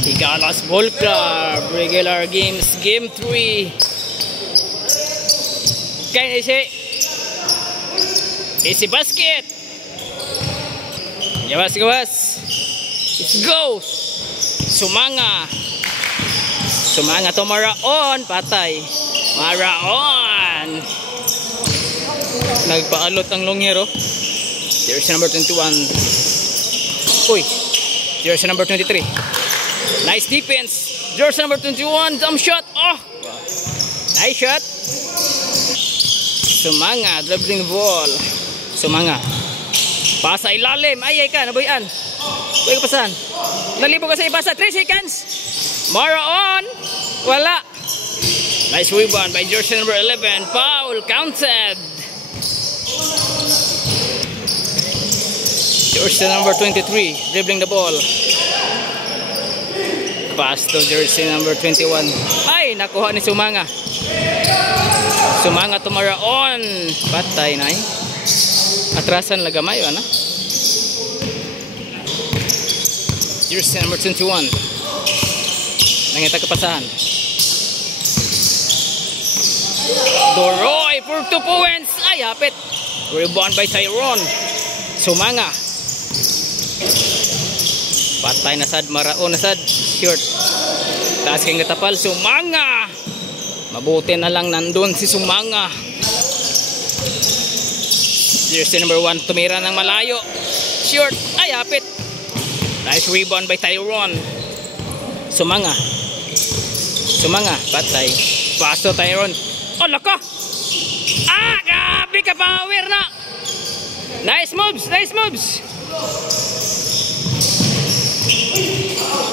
Higalas Ball Club, regular games, game 3. Kaya Easy basket. Gawas. Let's go. Sumanga to Maraon. Patay. Maraon. Nagpaalot ang long hero. Jersey number 21. Uy. Jersey number 23. Nice defense. Jersey number 21. Jump shot. Oh. Nice shot. Sumanga. Dribbling ball. Sumanga. Pasa ilalim. Ay ka. Nabayan. Uy kapasan. Nalibo ka sa ibasa. 3 seconds. Maraon. Wala. Nice rebound by jersey number 11. Foul. Counted. Jersey number 23. Dribbling the ball. Pass to jersey number 21. Ay, nakuha ni Sumanga. Sumanga to Maraon. Patay na eh. Atrasan lagamay. Ano? Jersey number 21. Nangita kapasahan. Doroy for 2 points. Ay, hapit. Rebound by Tyrone. Sumanga. Patay na sad. Maraon na sad. Short. Taas kang katapal. Sumanga. Mabuti na lang nandun si Sumanga. Jersey number 1. Tumira ng malayo. Short. Ay, hapit. Nice rebound by Tyrone. Sumanga. Patay. Pass to Tyrone. Oh, laka. Gabi ka power na. Nice moves.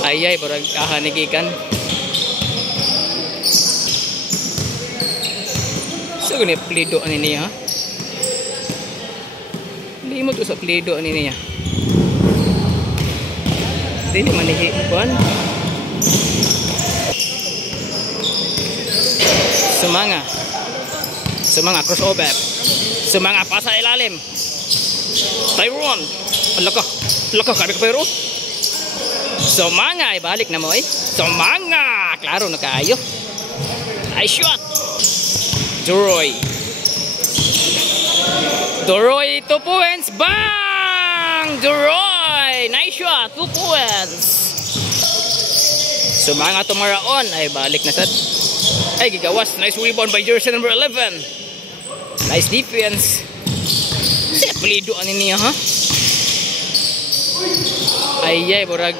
Ayay, barag kahanigikan. So, gani plido ani niya. Limot sa plido ani niya. Dili manihi kuan. Sumanga crossover. Sumanga pasa ilalim. Tyrone. Laka kabi ka pero. Sumanga ibalik na mo eh. Sumanga. Klaro na kaayo. Nice shot. Doroy 2 points. Bang! Doroy. Nice shot. 2 points. Sumanga to Maraon. Ay balik na sad. Ay gigawas. Nice rebound by jersey number 11. Nice defense. Siya palido ani niya ha. Ayay burag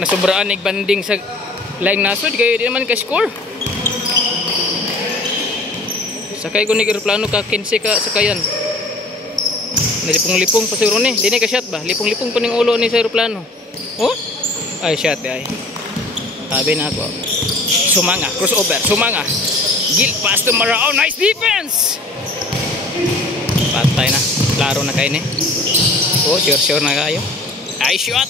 nasubraan nig banding sa laing nasod kay di naman ka score. Sakay ko ni eroplano ka 15 ka sakayan. Nalipong-lipong pa siguro ni. Di na ka shot ba? Lipong-lipong pa ning ulo ni sa eroplano. Oh? Ay shot ay. Sabi na ako. Sumanga crossover. Sumanga. Gil pass to Maraon. Nice defense. Patay na. Klaro na kayo ni. Oh, sure na kayo. Nice shot.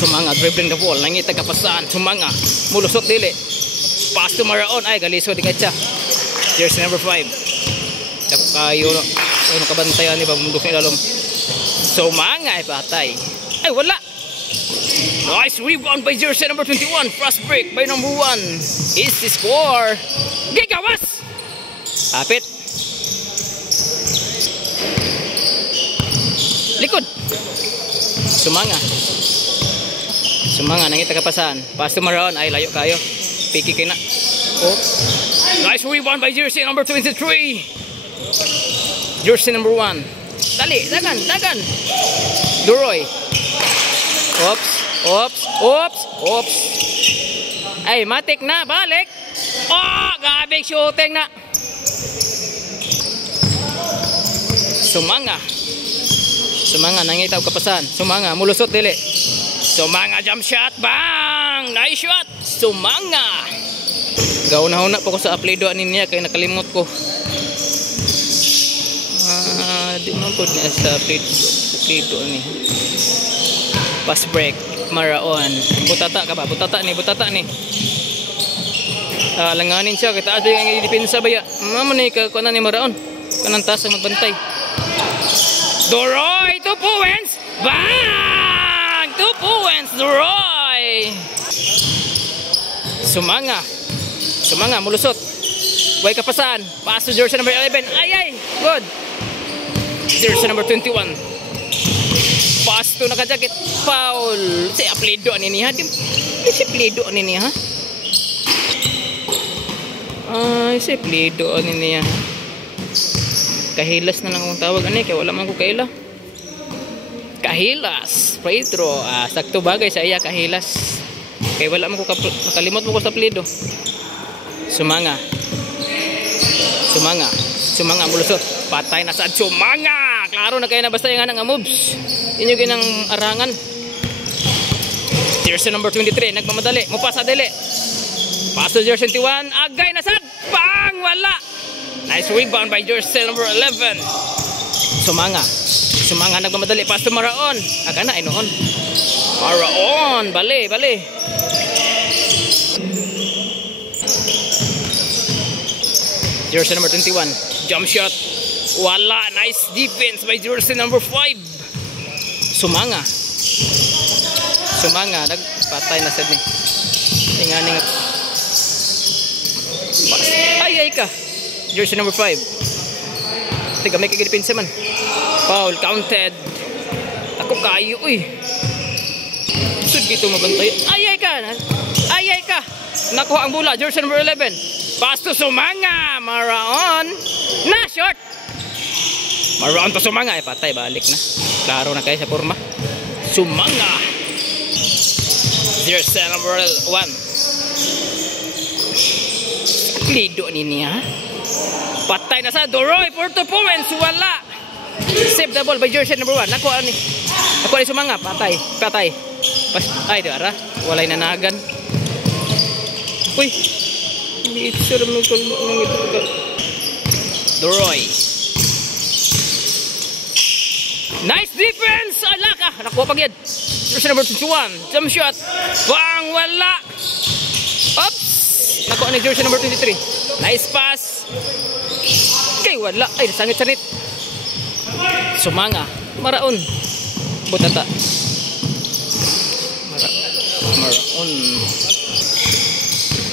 Sumanga dribbling the ball. Nangita kapasan. Sumanga. Mulusot dili. Pass to Maraon. Ay, galiso di katsa. Jersey number 5. Tako kayo. Ano kabantayan ni Bamundok ni Lalom. Sumanga ay patay. Ay, wala. Nice rebound by jersey number 21. Fast break by number 1. Is the score. Gigawas. Hapit. Likod. Sumanga nangita kapasan. Pass to Maraon. Ay layo kayo. Piki kina. Oh. Nice rebound by jersey number 23. Jersey number 1. Dali, dagan. Doroy. Oops. Ay, matik na, balik. Oh, gabi shooting na. Sumanga nangitaw kapasan. Sumanga mulusot dili. Sumanga jump shot. Bang! Nice shot. Sumanga. Gauna-huna po ko sa apelido ani niya kay nakalimot ko. Di mo po niya sa apelido ani. Pass break. Maraon. Butata ka ba? Butata ni. Langanin siya. Kita asa yung depensa ba ya? Mama ni ka kuana ni Maraon. Kanang taas ang magbantay. Doroy 2 points. Bang! ay Sumanga. Sumanga, mulusot. Way kapasan. Pass to jersey number 11. Ay, good. Jersey number 21. Pass to nakajakit. Foul. Si apelido ni niya. Si apelido ni niya. Ay, si apelido ni niya. Kahilas na lang akong tawag. Ano kaya wala man ko kaila. Kahilas. Pedro. Sakto bagay sa iya kahilas. Kaya wala man ko nakalimot mo ko sa apelido. Sumanga. Sumanga. Sumanga mulusot. Patay na sa Sumanga. Klaro na kayo na basta yung nga moves. Inyo ginang arangan. Jersey number 23. Nagmamadali. Mupasa dili. Pass to jersey 21. Agay na sad. Pang! Wala. Nice rebound by jersey number 11. Sumanga. Sumanga nagmamadali. Pass to Maraon. Aga na. Ay noon. Maraon. Bali. Bali. Jersey number 21. Jump shot. Wala. Nice defense by jersey number 5. Sumanga. Sumanga. Nagpatay na sad ni. Tinganing. Ay ka. Jersey number 5. Tiga may kagidipinsa man. Foul. Counted. Ako kayo. Uy. Sud dito mabantay. Ay ka. Ay ka. Nakuha ang bola. Jersey number 11. Pass to Sumanga. Maraon. Na short. Maraon to Sumanga. Patay. Balik na. Klaro na kayo sa forma. Sumanga. Jersey number 1. Lido ni niya. Patay na sa Doroy. 4 points. Wala. Save the ball by jersey number 1. Nakuha ni. Nakuha ni Sumanga. Patay. Patay. Ay, diara. Walay nanagan. Uy. It's Doroy. Nice defense. Alaka. Nakuha pag yan. Jersey number 21. Jump shot. Bang. Wala. Oops. Nakuha ni jersey number 23. Nice pass. Kay wala. Ay, nasangit-sanit. Sumanga. Maraon. Butata. Maraon.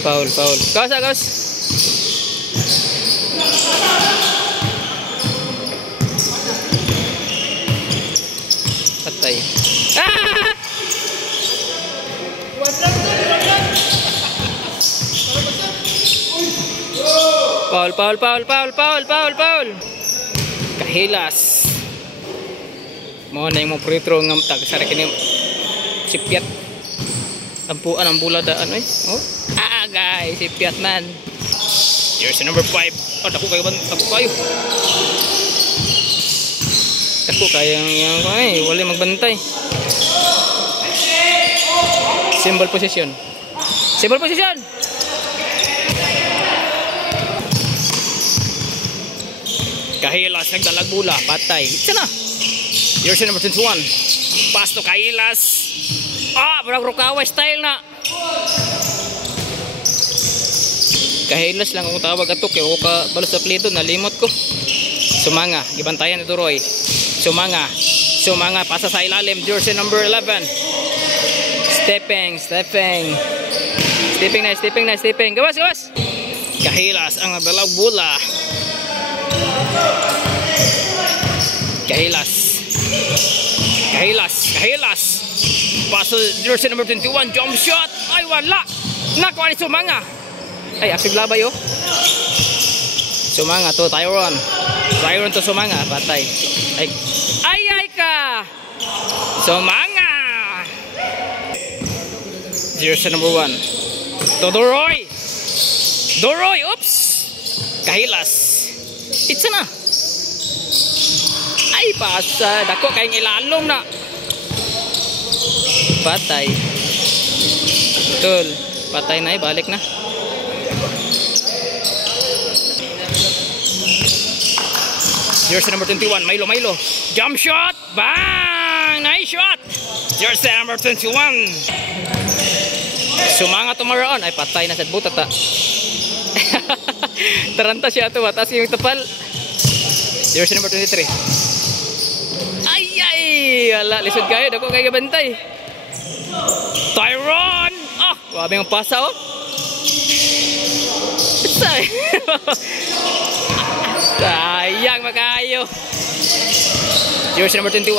Foul, foul. Kawas, kawas. Patay. Ah! Foul, foul, foul, foul, foul, foul, foul. Kahilas. Mo na yung free throw ng tagsara kini sipiat. Tampuan ang bola daan eh. Oh. Guys, sipiat man. Jersey number 5. Oh, dako kayo ban, dako kayo. Dako kayang yang ay, wala magbantay. Symbol position. Symbol position. Kahilas nagdalag bola, patay. Sana. Jersey number 21. Pass to Kahilas. Barang Rokawa style na. Kahilas lang akong tawag ato kay ako ka balos sa pledo, nalimot ko. Sumanga, gibantayan ni Doroy. Sumanga. Sumanga pasa sa ilalim, jersey number 11. Stepping. Stepping na. Gawas. Kahilas ang dalag bola. Kahilas. Paso jersey number 21, jump shot. Ay wala. Nakuha ni Sumanga. Ay active labay oh. Sumanga to Tyron. Tyron to Sumanga, patay. Ay ka. Sumanga. Jersey number 1. To Doroy. Oops. Kahilas. It's na. Ay pasa, dako kayong ilalom na. Patay. Betul. Patay na balik na. Jersey number 21, Milo. Jump shot. Bang! Nice shot. Jersey number 21. Sumanga to Maraon. Ay patay na sa butata. Taranta siya to, atas yung tapal. Jersey number 23. Ay, wala, lisod kayo, dako kayo bantay. Tyron! Ah, grabe yung pasa oh. Sayang makayo. Jersey number 21.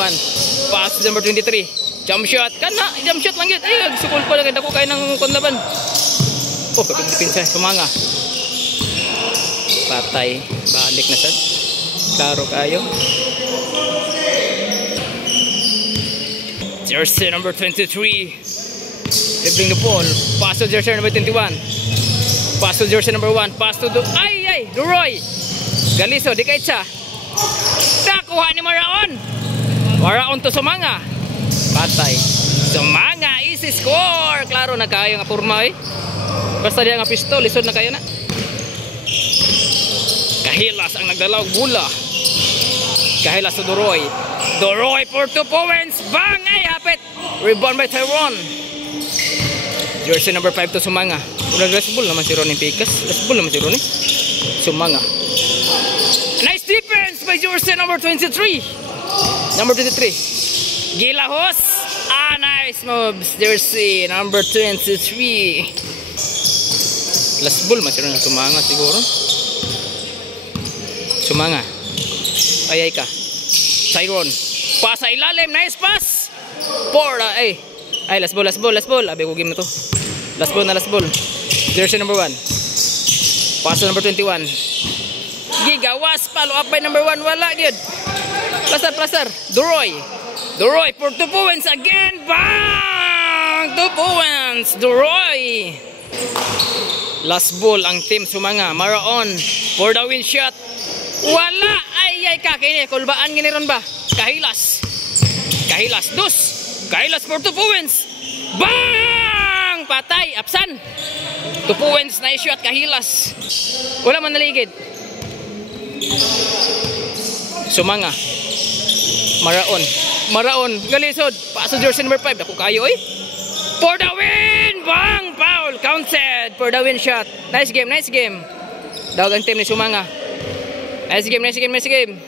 Pass to number 23. Jump shot. Kana, jump shot lang yun. Ay, sukul pa lang. Dako kayo ng konlaban. Oh, kapag-dipinsa. Sumanga. Patay. Balik na sad. Klaro kayo. Jersey number 23. Dribbling the ball. Pass to jersey number 21. Pass to jersey number 1. Pass to ay, Duroy. Galiso, di kahit siya. Nakuha ni Maraon. Maraon to Sumanga. Patay. Sumanga, easy score. Klaro na kayo nga purma eh. Basta diya nga pistol, lisod na kayo na. Kahilas ang nagdalaw bula. Kahilas to Duroy. Duroy for 2 points. Bang! Ay, hapit. Rebound by Tyron. Jersey number 5 to Sumanga. Last ball naman si Ronnie Picas. Last ball naman si Ronnie. Sumanga. Nice defense by jersey number 23. Number 23. Gilahos. Ah, nice moves. Jersey number 23. Last ball naman si Ronnie. Sumanga siguro. Sumanga. Ay ka. Tyron. Pasa ilalim. Nice pass. Porta. Ay, last ball. Abi ko game na to. Last ball. Jersey number 1. Pass to number 21. Gigawas. Follow up by number 1. Wala, good. Plaster. Duroy for 2 points again. Bang! 2 points. Duroy. Last ball ang team Sumanga. Maraon for the win shot. Wala. Ay kakini. Kulbaan giniron ba? Kahilas. Dos. Kahilas for 2 points. Bang! Patay. Apsan. 2 points na issue at Kahilas. Wala man naligid. Sumanga. Maraon. Galisod. Paso jersey number 5. Ako kayo eh. For the win! Bang! Foul. Counted for the win shot. Nice game. Dawag ang team ni Sumanga. Nice game.